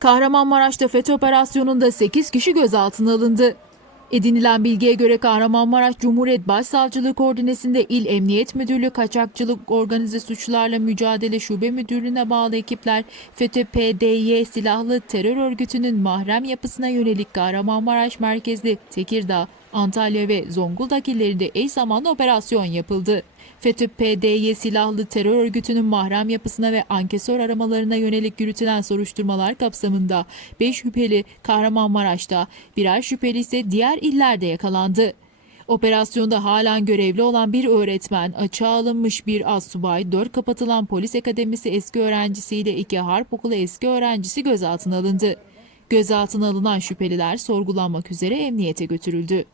Kahramanmaraş'ta FETÖ operasyonunda 8 kişi gözaltına alındı. Edinilen bilgiye göre Kahramanmaraş Cumhuriyet Başsavcılığı koordinesinde İl Emniyet Müdürlüğü Kaçakçılık Organize Suçlarla Mücadele Şube Müdürlüğü'ne bağlı ekipler FETÖ-PDY silahlı terör örgütünün mahrem yapısına yönelik Kahramanmaraş merkezli Tekirdağ, Antalya ve Zonguldak illerinde eş zamanlı operasyon yapıldı. FETÖ-PDY silahlı terör örgütünün mahrem yapısına ve ankesör aramalarına yönelik yürütülen soruşturmalar kapsamında 5 şüpheli Kahramanmaraş'ta, birer şüpheli ise diğer illerde yakalandı. Operasyonda halen görevli olan bir öğretmen, açığa alınmış bir astsubay, 4 kapatılan polis akademisi eski öğrencisiyle iki harp okulu eski öğrencisi gözaltına alındı. Gözaltına alınan şüpheliler sorgulanmak üzere emniyete götürüldü.